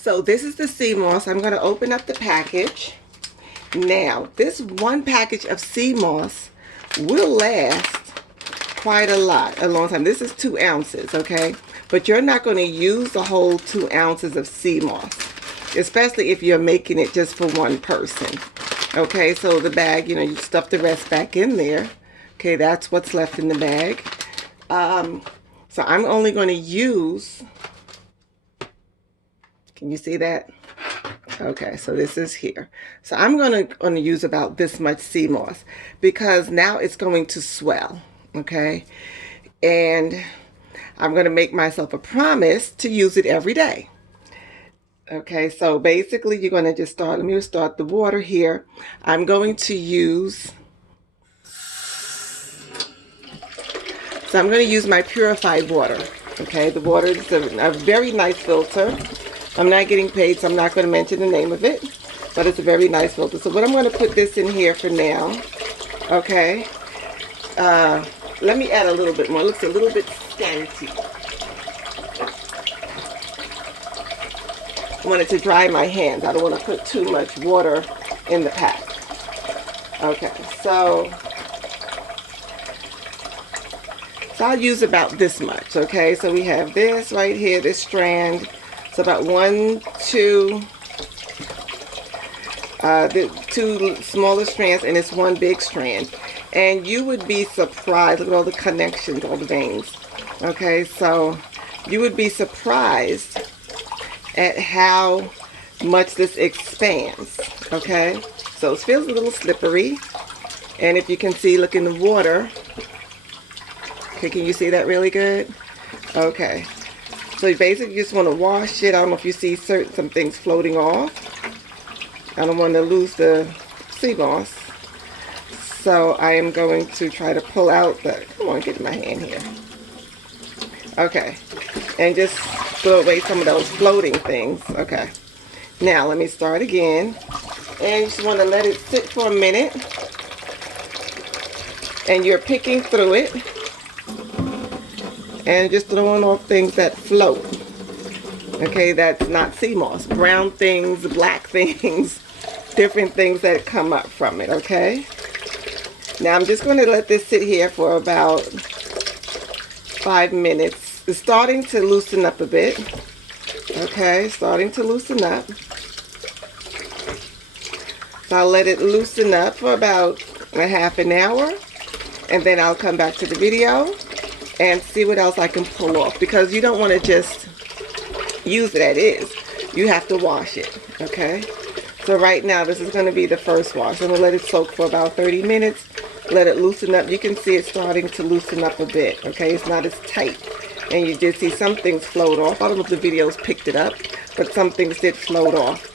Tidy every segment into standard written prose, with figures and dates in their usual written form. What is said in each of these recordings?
So this is the sea moss. I'm going to open up the package. Now, this one package of sea moss will last quite a long time. This is 2 ounces, okay? But you're not going to use the whole 2 ounces of sea moss, especially if you're making it just for one person. Okay, so the bag, you know, you stuff the rest back in there. Okay, that's what's left in the bag. So I'm only going to use, can you see that? Okay, so this is here. So I'm going to use about this much sea moss because now it's going to swell, okay? And I'm going to make myself a promise to use it every day. Okay, so basically you're going to just start, let me just start the water here. I'm going to use, so I'm going to use my purified water. Okay, the water is a very nice filter. I'm not getting paid, so I'm not going to mention the name of it, but it's a very nice filter. So what I'm going to put this in here for now, okay, let me add a little bit more. It looks a little bit scanty. I want it to dry my hands. I don't want to put too much water in the pack. Okay, so I'll use about this much, okay? So we have this right here, this strand. It's about 1, 2, the 2 smaller strands, and it's 1 big strand. And you would be surprised, look at all the connections, all the veins. Okay, so you would be surprised at how much this expands. Okay, so it feels a little slippery, and if you can see, look in the water. Okay, can you see that really good? Okay, so you basically just want to wash it. I don't know if you see some things floating off. I don't want to lose the sea moss, so I am going to try to pull out the, come on, get in my hand here. Okay, and just throw away some of those floating things. Okay, now let me start again, and you just want to let it sit for a minute, and you're picking through it and just throwing off things that float. Okay, that's not sea moss. Brown things, black things, different things that come up from it. Okay, now I'm just going to let this sit here for about 5 minutes. It's starting to loosen up a bit. Okay, starting to loosen up. So I'll let it loosen up for about a half an hour, and then I'll come back to the video and see what else I can pull off, because you don't want to just use it as is. You have to wash it. Okay, so right now this is going to be the first wash. I'm going to let it soak for about 30 minutes. Let it loosen up. You can see it's starting to loosen up a bit. Okay, it's not as tight. And you did see some things float off. I don't know if the videos picked it up, but some things did float off.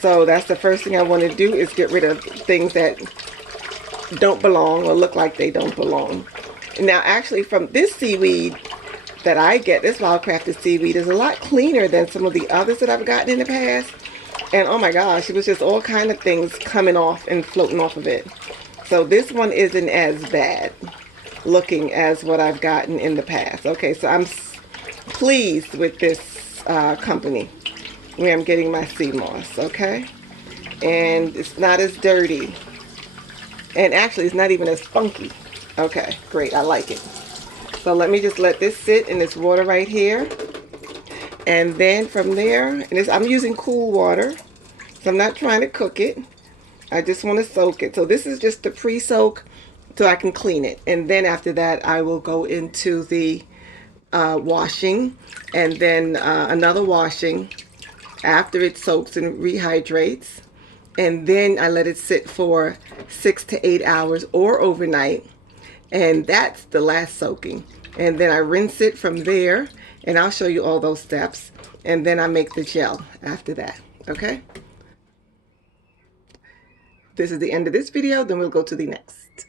So that's the first thing I want to do, is get rid of things that don't belong or look like they don't belong. Now actually, from this seaweed that I get, this wild-crafted seaweed, is a lot cleaner than some of the others that I've gotten in the past. And oh my gosh, it was just all kind of things coming off and floating off of it. So this one isn't as bad looking as what I've gotten in the past. Okay, so I'm pleased with this company where I'm getting my sea moss. Okay, and it's not as dirty, and actually it's not even as funky. Okay, great, I like it. So let me just let this sit in this water right here, and then from there, and I'm using cool water, so I'm not trying to cook it. I just want to soak it. So this is just the pre-soak so I can clean it. And then after that, I will go into the washing, and then another washing after it soaks and rehydrates. And then I let it sit for 6 to 8 hours or overnight. And that's the last soaking. And then I rinse it from there, and I'll show you all those steps. And then I make the gel after that. Okay? This is the end of this video, then we'll go to the next.